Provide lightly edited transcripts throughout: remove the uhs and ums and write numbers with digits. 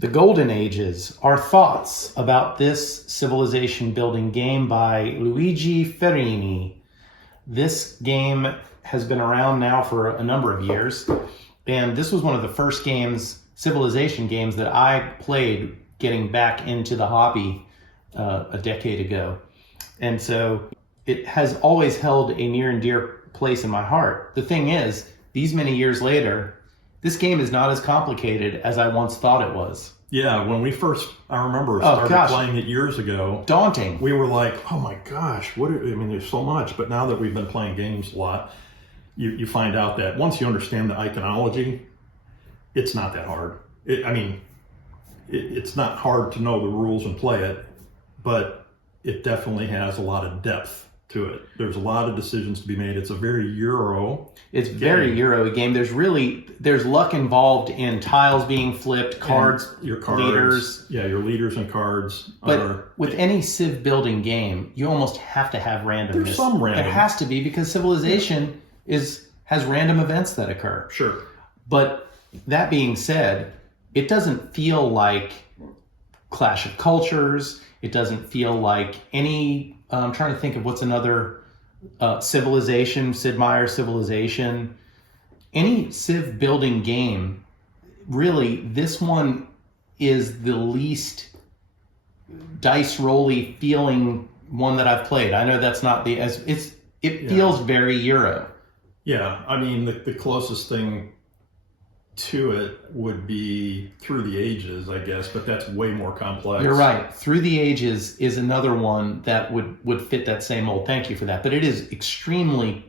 The Golden Ages, our thoughts about this civilization building game by Luigi Ferrini. This game has been around now for a number of years, and this was one of the first civilization games that I played getting back into the hobby a decade ago. And so it has always held a near and dear place in my heart. The thing is, these many years later, this game is not as complicated as I once thought it was. Yeah, when I remember started playing it years ago. Daunting. We were like, oh my gosh, there's so much. But now that we've been playing games a lot, you find out that once you understand the iconology, it's not that hard. It's not hard to know the rules and play it, but it definitely has a lot of depth to it. There's a lot of decisions to be made. It's a very Euro. It's very Euro game. There's luck involved in tiles being flipped, cards, your cards, leaders. Yeah, your leaders and cards. But with any civ building game, you almost have to have randomness. There's some random. It has to be because civilization has random events that occur. Sure. But that being said, it doesn't feel like Clash of Cultures. It doesn't feel like any. I'm trying to think of what's another civilization, Sid Meier's Civilization. Any civ building game, really, this one is the least dice rolly feeling one that I've played. I know that's not it feels very Euro. Yeah, the closest thing to it would be Through the Ages, I guess, but that's way more complex. You're right. Through the Ages is another one that would fit that same mold. Thank you for that. But it is extremely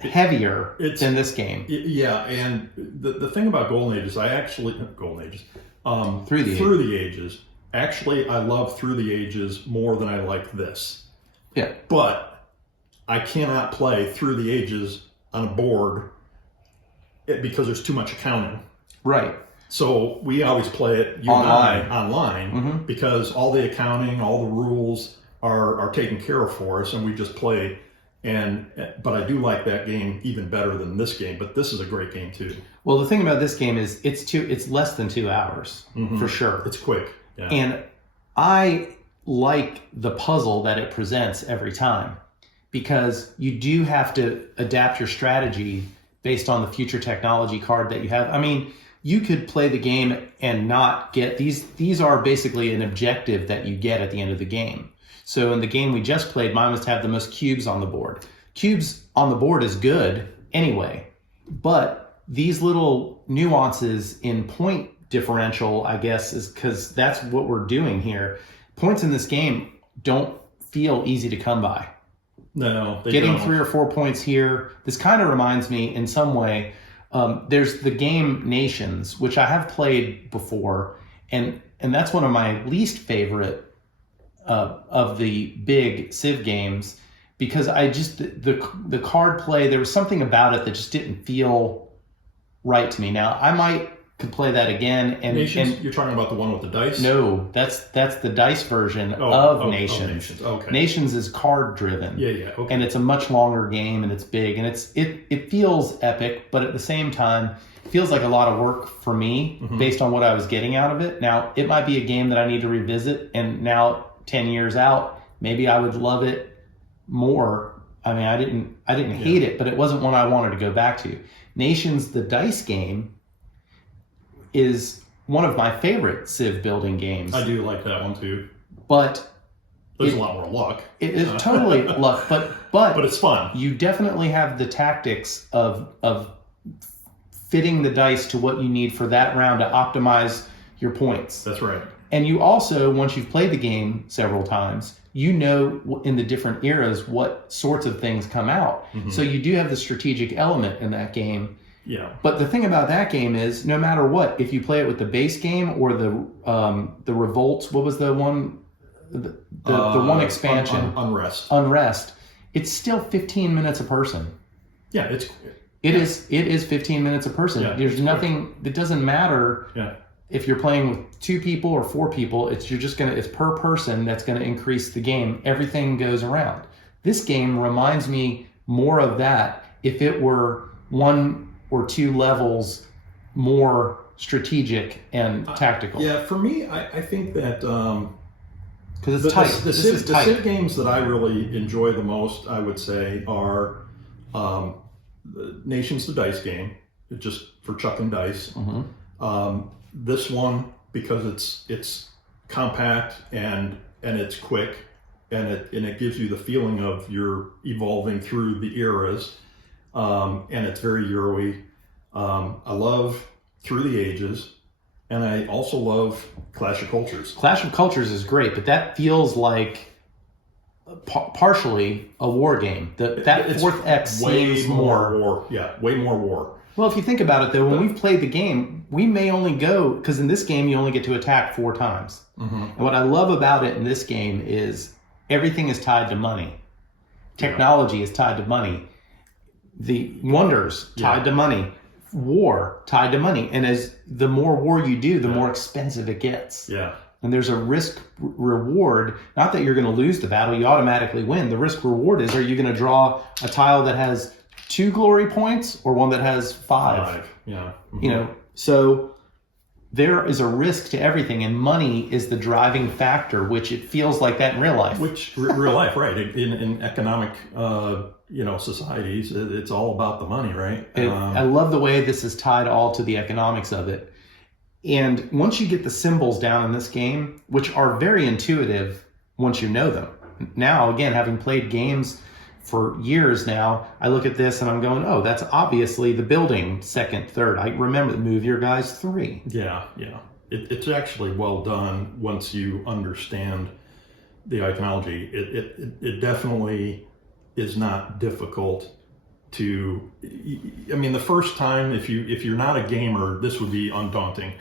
heavier than this game. Yeah, and the thing about Through the Ages. Actually, I love Through the Ages more than I like this. Yeah. But I cannot play Through the Ages on a board because there's too much accounting. Right. So we always play it online because all the accounting, all the rules are taken care of for us, and we just play. But I do like that game even better than this game. But this is a great game too. Well, the thing about this game is it's less than 2 hours for sure. It's quick. Yeah. And I like the puzzle that it presents every time because you do have to adapt your strategy based on the future technology card that you have. You could play the game and not get these are basically an objective that you get at the end of the game. So in the game we just played, mine was to have the most cubes on the board. Cubes on the board is good anyway, but these little nuances in point differential, I guess, is because that's what we're doing here. Points in this game don't feel easy to come by. No, getting 3 or 4 points here. This kind of reminds me in some way, there's the game Nations, which I have played before, and that's one of my least favorite of the big civ games because the card play, there was something about it that just didn't feel right to me. Now, I could play that again. Nations, you're talking about the one with the dice? No, that's the dice version of Nations. Okay. Nations is card driven. Yeah. Okay. And it's a much longer game, and it's big, and it feels epic, but at the same time, it feels like a lot of work for me based on what I was getting out of it. Now, it might be a game that I need to revisit, and now 10 years out, maybe I would love it more. I didn't hate it, but it wasn't one I wanted to go back to. Nations, the dice game, is one of my favorite civ building games. I do like that one too. But there's a lot more luck. It is totally luck, but it's fun. You definitely have the tactics of fitting the dice to what you need for that round to optimize your points. That's right. And you also, once you've played the game several times, you know in the different eras what sorts of things come out. So you do have the strategic element in that game. Yeah. But the thing about that game is, no matter what, if you play it with the base game or the Revolt, what was the one, the one expansion? Unrest. It's still 15 minutes a person. Yeah, it is 15 minutes a person. Yeah, there's nothing. It doesn't matter. Yeah. If you're playing with 2 people or 4 people, it's per person that's gonna increase the game. Everything goes around. This game reminds me more of that if it were 1 or 2 levels more strategic and tactical. Yeah, for me, I think that because it's tight. The Civ games that I really enjoy the most, I would say, are Nations the Dice game, just for chucking dice. This one because it's compact and it's quick, and it gives you the feeling of you're evolving through the eras, and it's very Euro-y. I love Through the Ages, and I also love Clash of Cultures. Clash of Cultures is great, but that feels like partially a war game. That fourth X seems more war. Yeah, way more war. Well, if you think about it, though, when we've played the game, we may only go, because in this game you only get to attack 4 times. And what I love about it in this game is everything is tied to money. Technology is tied to money. The wonders tied to money. War tied to money. And as the more war you do, the more expensive it gets. Yeah. And there's a risk reward. Not that you're going to lose the battle, you automatically win. The risk reward is, are you going to draw a tile that has 2 glory points or one that has 5? Yeah. You know, so there is a risk to everything, and money is the driving factor, which it feels like that in real life. Which real life, right? In economic, societies, it's all about the money, right? I love the way this is tied all to the economics of it. And once you get the symbols down in this game, which are very intuitive once you know them. Now, again, having played games for years now, I look at this and I'm going, oh, that's obviously the building, 2nd, 3rd. I remember move your guys 3. Yeah. It's actually well done once you understand the iconology. It definitely is not difficult to. I mean, the first time, if you're not a gamer, this would be undaunting.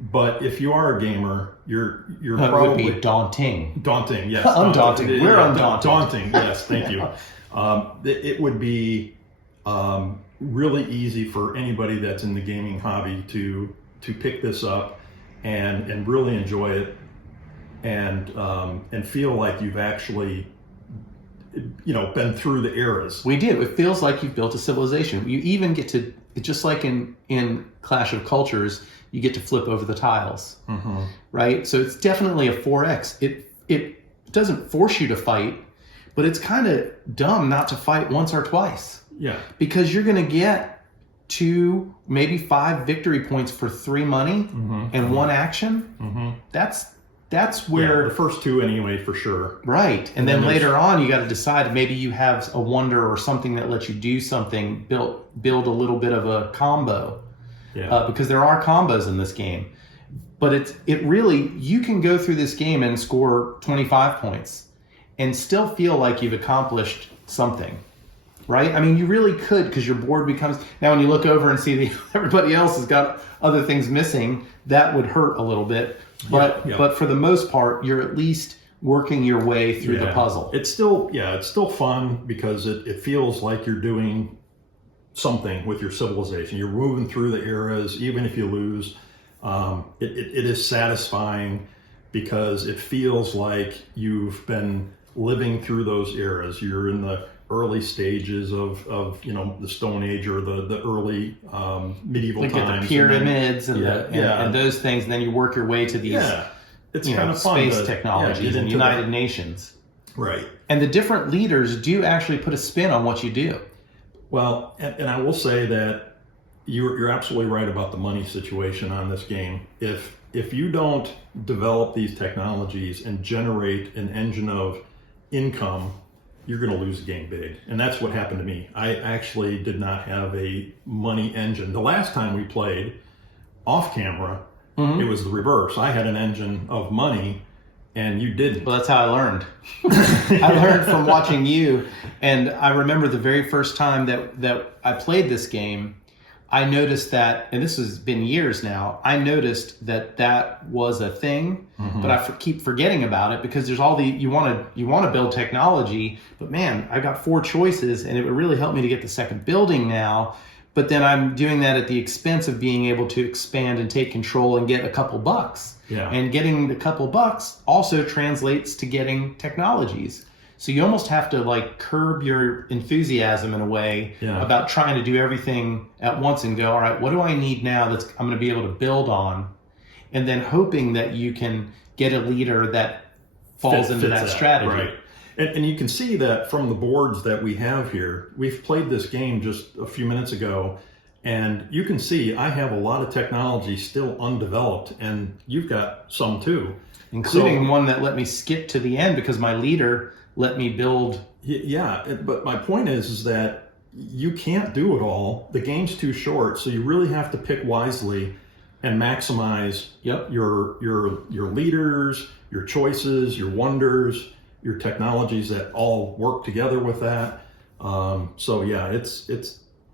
But if you are a gamer, you're probably would be daunting. Daunting, yes. Undaunted. We're undaunted. Daunting, yes. Thank you. It would be really easy for anybody that's in the gaming hobby to pick this up and really enjoy it, and feel like you've actually been through the eras. We do. It feels like you've built a civilization. You even get to, just like in Clash of Cultures, you get to flip over the tiles, right? So it's definitely a 4X. It doesn't force you to fight, but it's kind of dumb not to fight once or twice. Yeah. Because you're going to get 2, maybe 5 victory points for 3 money and 1 action. That's where the first 2 anyway, for sure. Right. And then later on, you got to decide, maybe you have a wonder or something that lets you do something, build a little bit of a combo. Yeah. Because there are combos in this game. But it really, you can go through this game and score 25 points and still feel like you've accomplished something. Right? I mean, you really could, because your board becomes, now when you look over and see everybody else has got other things missing, that would hurt a little bit. But for the most part, you're at least working your way through the puzzle. It's still fun because it feels like you're doing something with your civilization. You're moving through the eras, even if you lose. It is satisfying because it feels like you've been living through those eras. You're in the early stages of the Stone Age or the early medieval times. Like the pyramids and those things, and then you work your way to these it's kind of fun space technologies and United Nations. Right. And the different leaders do actually put a spin on what you do. Well, and I will say that you're absolutely right about the money situation on this game. If you don't develop these technologies and generate an engine of income, you're going to lose the game big. And that's what happened to me. I actually did not have a money engine. The last time we played off camera, it was the reverse. I had an engine of money and you didn't. Well, that's how I learned. I learned from watching you. And I remember the very first time that I played this game, I noticed that, and this has been years now, I noticed that was a thing, but I keep forgetting about it because there's all you want to build technology, but man, I got 4 choices and it would really help me to get the second building now, but then I'm doing that at the expense of being able to expand and take control and get a couple bucks. Yeah. And getting the couple bucks also translates to getting technologies. So you almost have to like curb your enthusiasm in a way about trying to do everything at once and go, all right, what do I need now that's I'm going to be able to build on? And then hoping that you can get a leader that falls into that strategy. Right. And you can see that from the boards that we have here. We've played this game just a few minutes ago, and you can see I have a lot of technology still undeveloped, and you've got some too. Including one that let me skip to the end because my leader let me build. Yeah, but my point is that you can't do it all. The game's too short, so you really have to pick wisely and maximize your leaders, your choices, your wonders, your technologies that all work together with that. So yeah, it's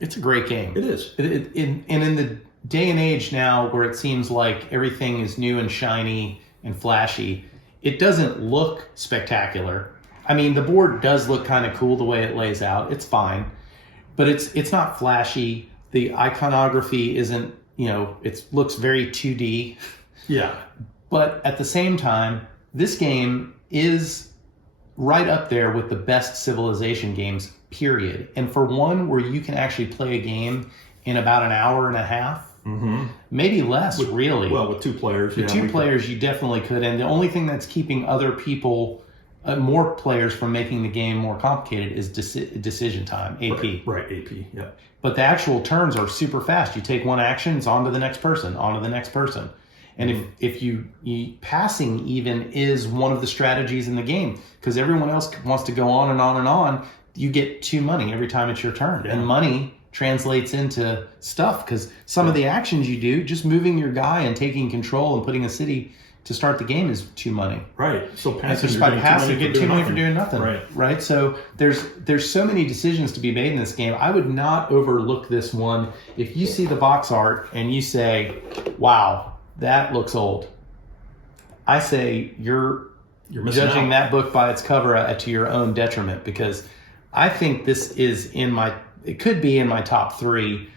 a great game. It is. And in the day and age now where it seems like everything is new and shiny and flashy, it doesn't look spectacular. I mean, the board does look kind of cool the way it lays out. It's fine, but it's not flashy. The iconography isn't, it looks very 2D. Yeah. But at the same time, this game is right up there with the best Civilization games, period. And for one where you can actually play a game in about an hour and a half, maybe less, really. Well, with two players. With two players, you definitely could. And the only thing that's keeping other people, more players from making the game more complicated is decision time, AP. Right, AP, yeah. But the actual turns are super fast. You take one action, it's on to the next person, on to the next person. And if you passing even is one of the strategies in the game, because everyone else wants to go on and on and on, you get 2 money every time it's your turn. Yeah. And money translates into stuff, because some of the actions you do, just moving your guy and taking control and putting a city to start the game is 2 money. Right. So passing, just by passing, you get 2 money for doing nothing. Right. So there's so many decisions to be made in this game. I would not overlook this one. If you see the box art and you say, wow, that looks old, I say you're judging that book by its cover to your own detriment, because I think this is it could be in my top 3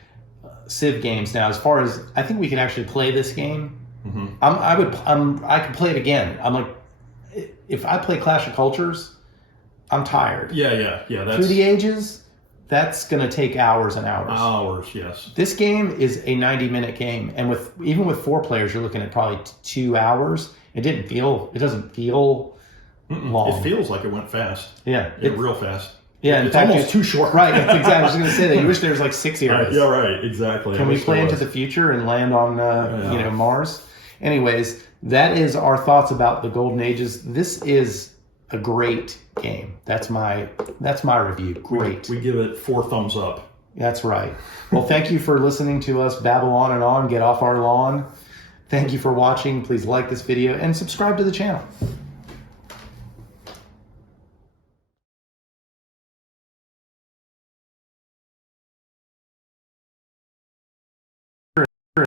Civ games now. As far as I think we can actually play this game. I could play it again. I'm like, if I play Clash of Cultures, I'm tired. Yeah. Through the Ages, that's going to take hours and hours. Hours, yes. This game is a 90-minute game, and even with 4 players, you're looking at probably 2 hours. It doesn't feel long. It feels like it went fast. Yeah, real fast. Yeah, it's almost too short. Right, exactly. I was going to say that. You wish there was like 6 eras. Yeah, right, exactly. Can we play into the future and land on Mars? Anyways, that is our thoughts about the Golden Ages. This is a great game. That's my review. Great. We give it 4 thumbs up. That's right. Well, thank you for listening to us babble on and on, get off our lawn. Thank you for watching. Please like this video and subscribe to the channel.